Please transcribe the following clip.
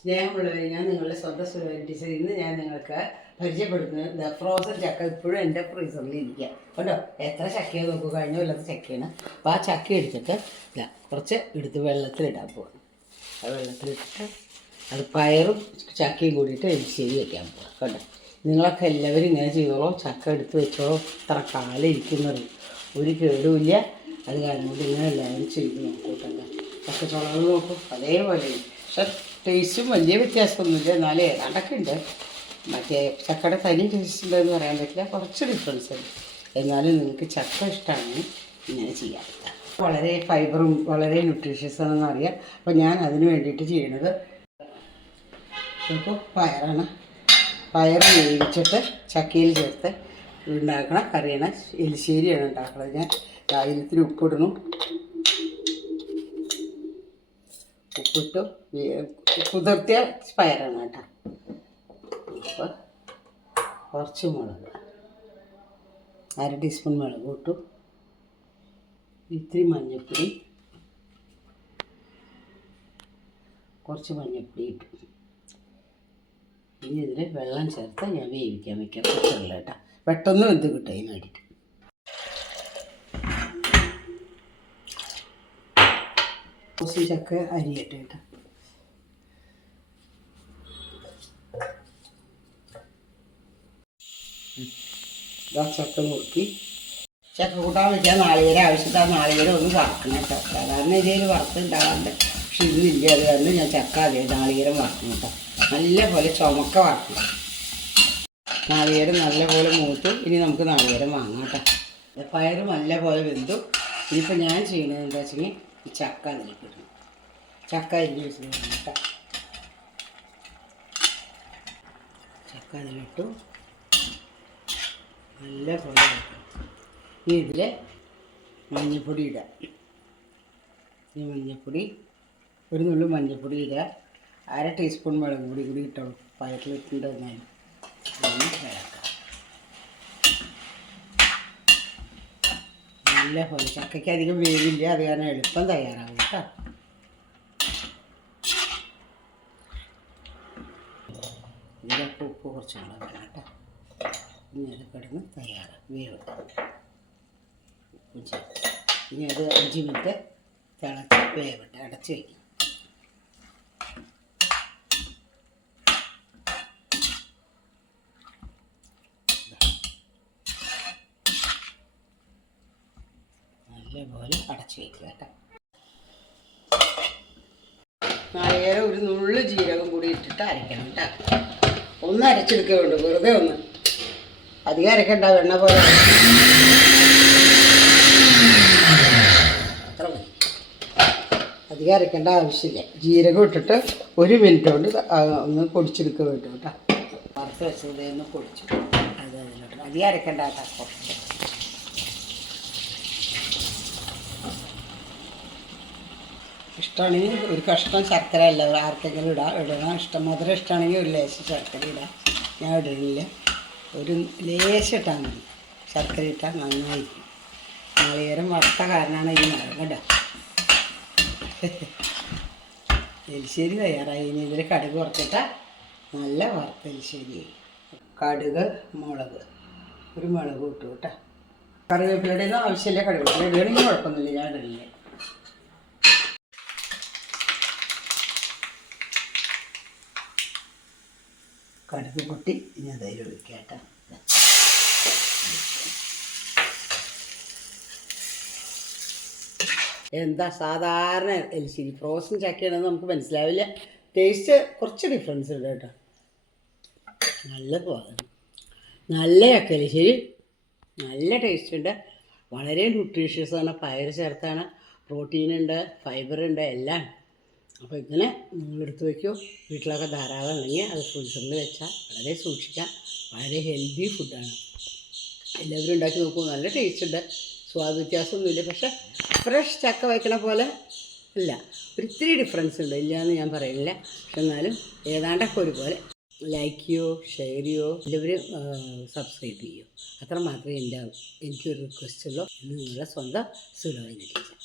സ്നേഹമുള്ളവരെ ഞാൻ നിങ്ങളുടെ സ്വന്തം സുരവൻ ഇന്ന് ഞാൻ നിങ്ങൾക്ക് പരിചയപ്പെടുത്തുന്നത് ദ ഫ്രോസൺ ചക്ക ഇപ്പോഴും എന്റെ ഫ്രീസറിൽ ഇരിക്കുക കണ്ടോ? എത്ര ചക്കയാണ് നോക്കൂ. കഴിഞ്ഞ കൊല്ലത്തെ ചക്കയാണ്. അപ്പോൾ ആ ചക്ക എടുത്തിട്ട് കുറച്ച് എടുത്ത് വെള്ളത്തിലിടാൻ പോവാണ്. ആ വെള്ളത്തിലിട്ടിട്ട് അത് പയറും ചക്കയും കൂടിയിട്ട് എരിശ്ശേരി വയ്ക്കാൻ പോവാം. കണ്ടോ? നിങ്ങളൊക്കെ എല്ലാവരും ഇങ്ങനെ ചെയ്തോളൂ. ചക്ക എടുത്ത് വെച്ചോളൂ. ഇത്ര കാലം ഇരിക്കുന്നത്. ഒരു കേടുമില്ല. അത് കാരണം കൊണ്ട് ഇങ്ങനെ എല്ലാവരും ചെയ്ത് നോക്കൂ കണ്ടോ ചക്ക ചുളകൾ നോക്കൂ. അതേപോലെ. പക്ഷെ ടേസ്റ്റും വലിയ വ്യത്യാസമൊന്നുമില്ല. എന്നാലും ഏതാണ്ടൊക്കെ ഉണ്ട്. മറ്റേ ചക്കയുടെ തനി ടേസ്റ്റ് ഉണ്ടെന്ന് പറയാൻ പറ്റില്ല. കുറച്ച് ഡിഫറൻസ് ഉണ്ട്. എന്നാലും നിങ്ങൾക്ക് ചക്ക ഇഷ്ടമാണ്. ഇങ്ങനെ ചെയ്യാം. വളരെ ഫൈബറും വളരെ ന്യൂട്രീഷ്യസ് ആണെന്ന് അറിയാം. അപ്പോൾ ഞാൻ അതിന് വേണ്ടിയിട്ട് ചെയ്യണത് ഇപ്പോൾ പയറാണ്. പയർ വേവിച്ചിട്ട് ചക്കയിൽ ചേർത്ത് ഉണ്ടാക്കണ. കറിയാണ്. എലിശ്ശേരിയാണ് ഉണ്ടാക്കുന്നത്. ഞാൻ രാവിലത്തിന് ഉപ്പിടണം. ഉപ്പിട്ടു കുതിർത്തിയ പയറാണ് കേട്ടോ. അപ്പോൾ കുറച്ച് മുളക്. അര ടീസ്പൂൺ മുളക് ഇട്ടു. ഇത്തിരി മഞ്ഞൾപ്പൊടി. കുറച്ച് മഞ്ഞൾപ്പൊടി ഇട്ടു. ഇനി ഇതിൽ വെള്ളം ചേർത്ത് ഞാൻ വേവിക്കാൻ വെക്കാം. കുക്കറിൽ കേട്ടോ പെട്ടെന്ന് വെന്ത് കിട്ടും അതിന് വേണ്ടിയിട്ട്. ചക്ക അരിയട്ടെ കേട്ടോ. ഇതാ ചക്ക മുറുക്കി. ചക്ക കൂട്ടാൻ വെച്ചാൽ നാളികേരം ആവശ്യത്താ നാളികേരം ഒന്ന് വറക്കണം കേട്ടോ. സാധാരണ ഇതിൽ വറുത്തുണ്ടാകാറുണ്ട് പക്ഷെ ഇന്നില്ല. അത് കാരണം ഞാൻ ചക്ക അതേ നാളികേരം വറക്കണം കേട്ടോ. നല്ല ചുമക്ക വറക്കണം നാളികേരം നല്ല പോലെ മൂത്തു. ഇനി നമുക്ക് നാളികേരം വാങ്ങാം കേട്ടോ. പയറ് നല്ല വെന്തു. ഇനിയിപ്പോൾ ഞാൻ ചെയ്യുന്നത് എന്താ വെച്ചെങ്കിൽ ഈ ചക്ക അതിലേക്ക് ഇടണം ചക്ക അരിഞ്ഞ് വെച്ചിട്ട് കേട്ടോ. ചക്ക അതിലിട്ടു. നല്ല വെക്കണം ഇനി ഇതിൽ മഞ്ഞൾപ്പൊടി ഇടാം. ഈ മഞ്ഞൾപ്പൊടി ഒരു നുള്ളു മഞ്ഞൾപ്പൊടി ഇടുക. അര ടീസ്പൂൺ മുളക് പൊടി കൂടി കിട്ടണം എന്നാലും ഒന്ന് ഇളക്കാം. നല്ല പോലെ ചക്കയ്ക്ക് അധികം വേവില്ല. അത് കാരണം എളുപ്പം തയ്യാറാവും കേട്ടോ. ഇതിലൊക്കെ ഉപ്പ് കുറച്ചും വേണം കേട്ടോ. ഇനി അത് കിടന്ന് തയ്യാറ്. വേവ്. ഇനി അത് അഞ്ച് മിനിറ്റ് തിളച്ച് വേവിട്ട് അടച്ച് വയ്ക്കും നല്ലപോലെ വയ്ക്കുക ഒരു നുള്ളു ജീരകം കൂടി ഇട്ടിട്ട് അരയ്ക്കണം കേട്ടോ. ഒന്ന് അരച്ചെടുക്കേ വേണ്ടു വെറുതെ ഒന്ന് അധികം അരക്കണ്ട വെണ്ണ പോലെ. അത്ര മതി. അധികം അരക്കേണ്ട ആവശ്യമില്ല. ജീരകം ഇട്ടിട്ട് ഒരു മിനിറ്റ് കൊണ്ട് ഒന്ന് പൊടിച്ചെടുക്കുക വേണ്ടു കേട്ടോ. വറുത്ത് വെച്ചത് ഒന്ന് പൊടിച്ചു. അത് അതിലോട്ട്. അധികം അരക്കേണ്ട കേട്ടോ ഇഷ്ടമാണെങ്കിൽ ഒരു കഷ്ണം ശർക്കര അല്ല ആർക്കെങ്കിലും ഇടാം. ഇടണം ഇഷ്ടം. മധുരം ഇഷ്ടമാണെങ്കിൽ ഒരു ലേശം ശർക്കര ഇടാം. ഞാൻ ഇടണില്ല ഒരു ലേശം ഇട്ടാൽ മതി. ശർക്കര ഇട്ടാൽ നന്നായിരിക്കും. നാളികേരം വറുത്ത കാരണമാണ് ഈ മരം കേട്ടോ. എലിശ്ശേരി തയ്യാറായി. ഇനി ഇതിൽ കടുക് വറുത്തിട്ടാൽ നല്ല വറുത്ത എലിശ്ശേരിയായി കടുക് മുളക്. ഒരു മുളക് ഇട്ടു കേട്ടോ. കറിവേപ്പിലയുടെ ഒന്നും ആവശ്യമില്ല കറിവേപ്പില ഇടുകയാണെങ്കിൽ കുഴപ്പമൊന്നുമില്ല ഞാൻ ഇടണില്ല കടുക് പൊട്ടി. ഇനി തൈര് ഒഴിക്കാം കേട്ടോ. എന്താ സാധാരണ എലിശ്ശേരി? ഫ്രോസൺ ചക്കയാണെന്ന് നമുക്ക് മനസ്സിലാവില്ല. ടേസ്റ്റ് കുറച്ച് ഡിഫറൻസ് ഉണ്ട് കേട്ടോ. നല്ല സ്വാദം നല്ല ചക്ക എലിശ്ശേരി. നല്ല ടേസ്റ്റ് ഉണ്ട്. വളരെ ന്യൂട്രീഷ്യസ് ആണ്. പയർ ചേർത്താണ്. ഫൈബർ ഉണ്ട് എല്ലാം. അപ്പോൾ ഇങ്ങനെ നിങ്ങളെടുത്ത് വയ്ക്കൂ വീട്ടിലൊക്കെ ധാരാളം ഉണ്ടെങ്കിൽ അത് ഫ്രീസറിൽ വെച്ചാൽ വളരെ സൂക്ഷിക്കാം. വളരെ ഹെൽത്തി ഫുഡാണ് എല്ലാവരും ഉണ്ടാക്കി നോക്കൂ. നല്ല ടേസ്റ്റ് ഉണ്ട്. സ്വാദ് വ്യത്യാസമൊന്നുമില്ല. പക്ഷേ ഫ്രഷ് ചക്ക വയ്ക്കണ പോലെ ഇല്ല ഒത്തിരി ഡിഫറൻസ് ഉണ്ട്. ഇല്ല എന്ന് ഞാൻ പറയുന്നില്ല. പക്ഷെ എന്നാലും ഏതാണ്ടൊക്കെ ഒരുപോലെ ലൈക്ക് ചെയ്യോ ഷെയർ ചെയ്യോ എല്ലാവരും സബ്സ്ക്രൈബ് ചെയ്യോ. അത്ര മാത്രമേ എന്റെ എനിക്കൊരു റിക്വസ്റ്റ് ഉള്ളൂ. നിങ്ങളുടെ സ്വന്തം സുലഭ ടീച്ചർ.